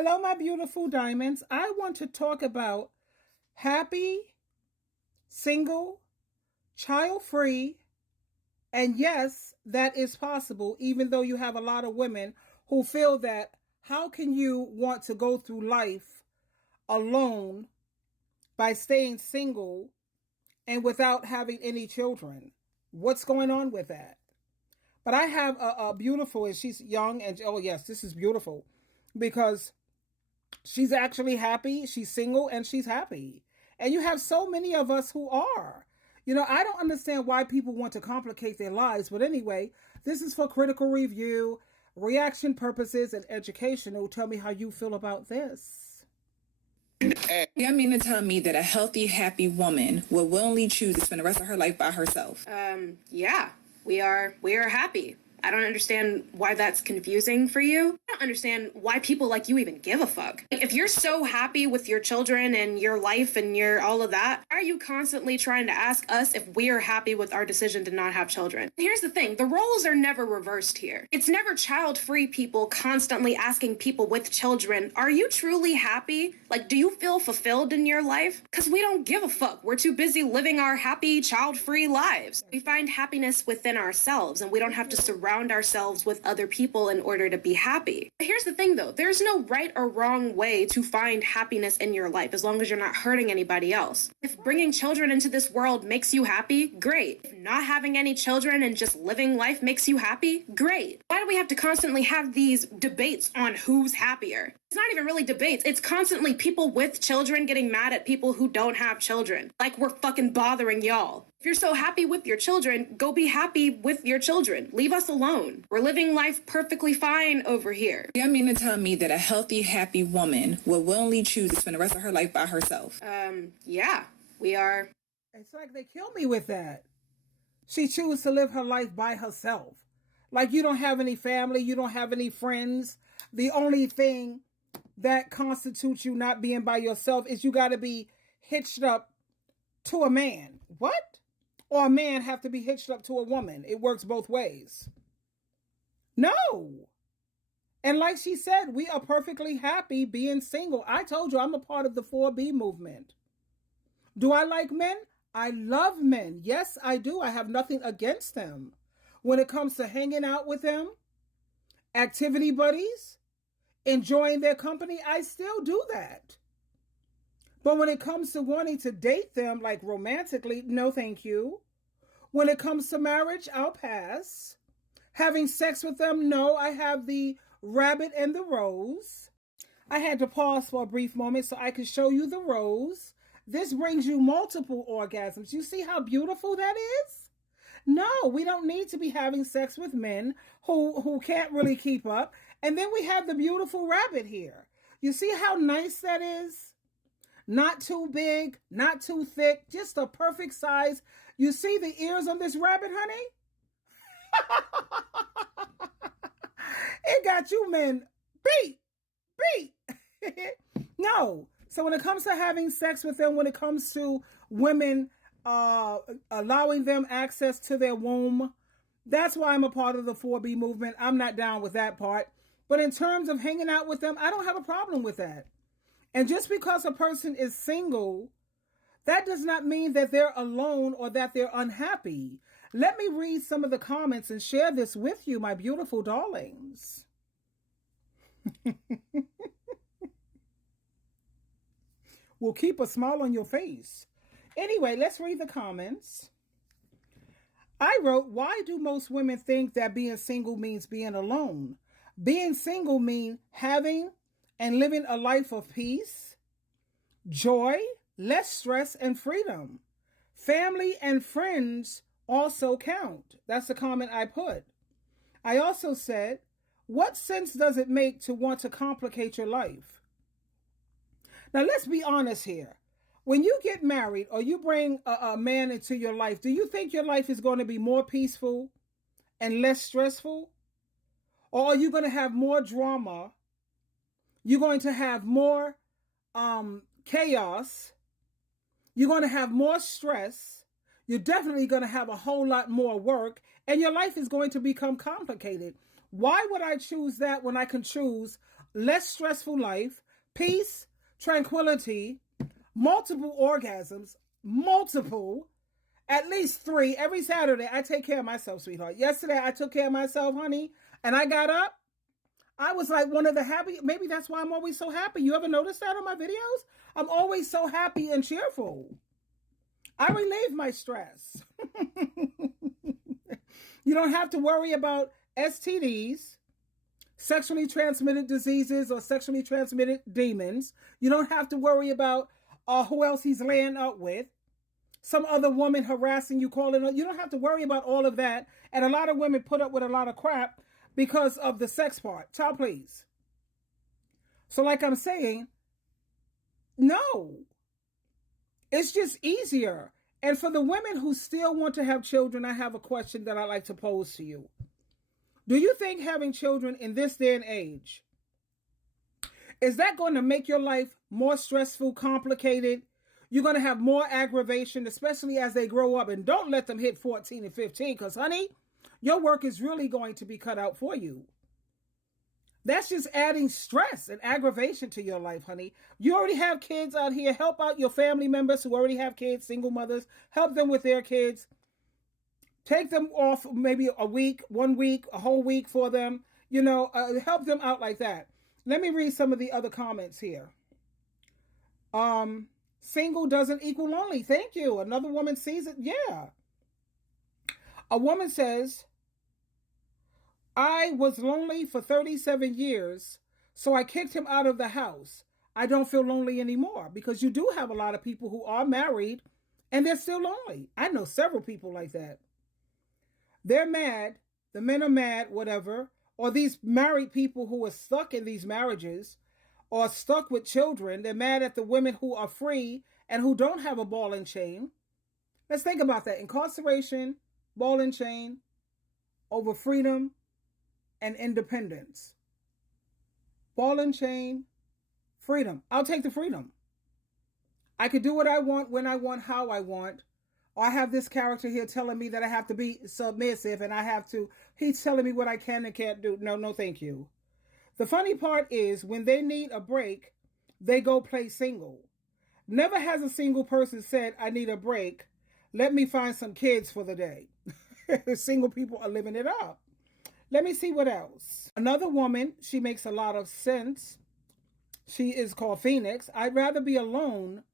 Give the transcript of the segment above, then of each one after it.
Hello, my beautiful diamonds. I want to talk about happy, single, child free, and yes, that is possible, even though you have a lot of women who feel that how can you want to go through life alone by staying single and without having any children? What's going on with that? But I have a beautiful, and she's young, and oh, yes, this is beautiful because she's actually happy. She's single and she's happy. And you have so many of us who are. I don't understand why people want to complicate their lives. But anyway, this is for critical review, reaction purposes, and educational. Tell me how you feel about this. You mean to tell me that a healthy, happy woman will willingly choose to spend the rest of her life by herself? Yeah, we are happy. I don't understand why that's confusing for you. I don't understand why people like you even give a fuck. If you're so happy with your children and your life and your all of that, why are you constantly trying to ask us if we are happy with our decision to not have children? Here's the thing, the roles are never reversed here. It's never child-free people constantly asking people with children, are you truly happy? Like, do you feel fulfilled in your life? Because we don't give a fuck. We're too busy living our happy, child-free lives. We find happiness within ourselves, and we don't have to surround ourselves with other people in order to be happy. But here's the thing though, there's no right or wrong way to find happiness in your life as long as you're not hurting anybody else. If bringing children into this world makes you happy, great. If not having any children and just living life makes you happy, great. Why do we have to constantly have these debates on who's happier? It's not even really debates. It's constantly people with children getting mad at people who don't have children. Like we're fucking bothering y'all. If you're so happy with your children, go be happy with your children. Leave us alone. We're living life perfectly fine over here. You mean to tell me that a healthy, happy woman will willingly choose to spend the rest of her life by herself? Yeah, we are. It's like they kill me with that. She chooses to live her life by herself. Like you don't have any family, you don't have any friends. The only thing that constitutes you not being by yourself is you got to be hitched up to a man. What? Or a man have to be hitched up to a woman. It works both ways. No. And like she said, we are perfectly happy being single. I told you I'm a part of the 4B movement. Do I like men? I love men. Yes, I do. I have nothing against them. When it comes to hanging out with them, activity buddies, enjoying their company, I still do that. But when it comes to wanting to date them, like romantically, no thank you. When it comes to marriage, I'll pass. Having sex with them, no, I have the rabbit and the rose. I had to pause for a brief moment so I could show you the rose. This brings you multiple orgasms. You see how beautiful that is? No, we don't need to be having sex with men who can't really keep up. And then we have the beautiful rabbit here. You see how nice that is? Not too big, not too thick, just a perfect size. You see the ears on this rabbit, honey? It got you men beat. No. So when it comes to having sex with them, when it comes to women allowing them access to their womb, that's why I'm a part of the 4B movement. I'm not down with that part. But in terms of hanging out with them, I don't have a problem with that. And just because a person is single, that does not mean that they're alone or that they're unhappy. Let me read some of the comments and share this with you, my beautiful darlings. Will keep a smile on your face. Anyway, let's read the comments. I wrote, why do most women think that being single means being alone? Being single means having and living a life of peace, joy, less stress, and freedom. Family and friends also count. That's the comment I put. I also said, what sense does it make to want to complicate your life? Now, let's be honest here. When you get married or you bring a man into your life, do you think your life is going to be more peaceful and less stressful? Or are you going to have more drama? You're going to have more chaos. You're going to have more stress. You're definitely going to have a whole lot more work. And your life is going to become complicated. Why would I choose that when I can choose less stressful life, peace, tranquility, multiple orgasms, multiple, at least 3 every Saturday. I take care of myself, sweetheart. Yesterday I took care of myself, honey, and I got up. I was like one of the happy, maybe that's why I'm always so happy. You ever notice that on my videos? I'm always so happy and cheerful. I relieve my stress. You don't have to worry about STDs, sexually transmitted diseases, or sexually transmitted demons. You don't have to worry about who else he's laying up with. Some other woman harassing you, calling her. You don't have to worry about all of that. And a lot of women put up with a lot of crap because of the sex part. Child, please. So like I'm saying, no. It's just easier. And for the women who still want to have children, I have a question that I'd like to pose to you. Do you think having children in this day and age, is that going to make your life more stressful, complicated? You're going to have more aggravation, especially as they grow up. And don't let them hit 14 and 15 because, honey, your work is really going to be cut out for you. That's just adding stress and aggravation to your life, honey. You already have kids out here. Help out your family members who already have kids, single mothers. Help them with their kids. Take them off maybe a week, 1 week, a whole week for them. You know, help them out like that. Let me read some of the other comments here. Single doesn't equal lonely. Thank you. Another woman sees it. Yeah. A woman says, I was lonely for 37 years, so I kicked him out of the house. I don't feel lonely anymore, because you do have a lot of people who are married and they're still lonely. I know several people like that. They're mad. The men are mad, whatever. Or these married people who are stuck in these marriages or stuck with children, they're mad at the women who are free and who don't have a ball and chain. Let's think about that. Incarceration, ball and chain, over freedom and independence. Ball and chain, freedom. I'll take the freedom. I could do what I want, when I want, how I want. Or I have this character here telling me that I have to be submissive and he's telling me what I can and can't do. No, thank you. The funny part is when they need a break, they go play single. Never has a single person said, I need a break. Let me find some kids for the day. Single people are living it up. Let me see what else. Another woman, she makes a lot of sense. She is called Phoenix. I'd rather be alone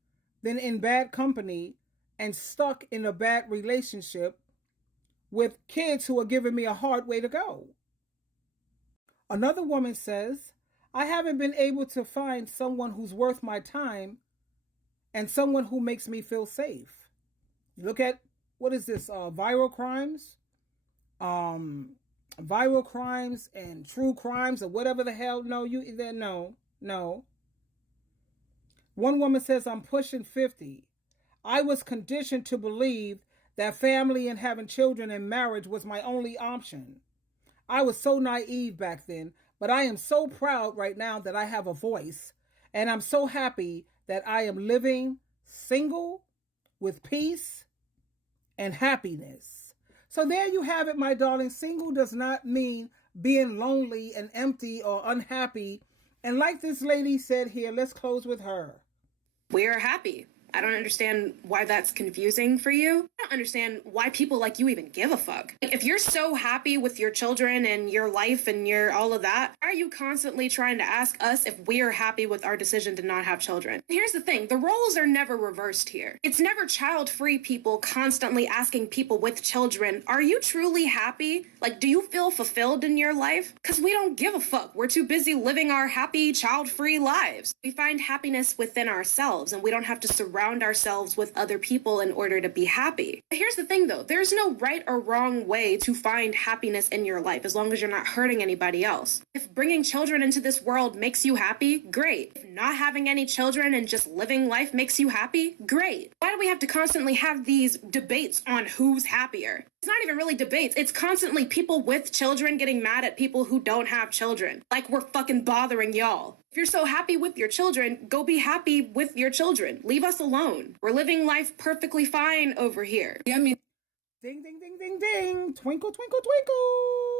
than in bad company and stuck in a bad relationship with kids who are giving me a hard way to go. Another woman says, I haven't been able to find someone who's worth my time and someone who makes me feel safe. Look at, what is this, viral crimes? Viral crimes and true crimes or whatever the hell. No. One woman says, I'm pushing 50. I was conditioned to believe that family and having children and marriage was my only option. I was so naive back then, but I am so proud right now that I have a voice, and I'm so happy that I am living single with peace and happiness. So there you have it, my darling. Single does not mean being lonely and empty or unhappy. And like this lady said here, let's close with her. We are happy. I don't understand why that's confusing for you. I don't understand why people like you even give a fuck. If you're so happy with your children and your life and your all of that, why are you constantly trying to ask us if we're happy with our decision to not have children? Here's the thing, the roles are never reversed here. It's never child-free people constantly asking people with children, are you truly happy? Like, do you feel fulfilled in your life? Because we don't give a fuck. We're too busy living our happy, child-free lives. We find happiness within ourselves, and we don't have to surround ourselves with other people in order to be happy. But here's the thing though, there's no right or wrong way to find happiness in your life as long as you're not hurting anybody else. If bringing children into this world makes you happy, great. If not having any children and just living life makes you happy, great. Why do we have to constantly have these debates on who's happier? It's not even really debates, it's constantly people with children getting mad at people who don't have children. Like we're fucking bothering y'all. If you're so happy with your children, go be happy with your children. Leave us alone. We're living life perfectly fine over here. Yeah, I mean, Ding, ding, ding, ding, ding. Twinkle, twinkle, twinkle.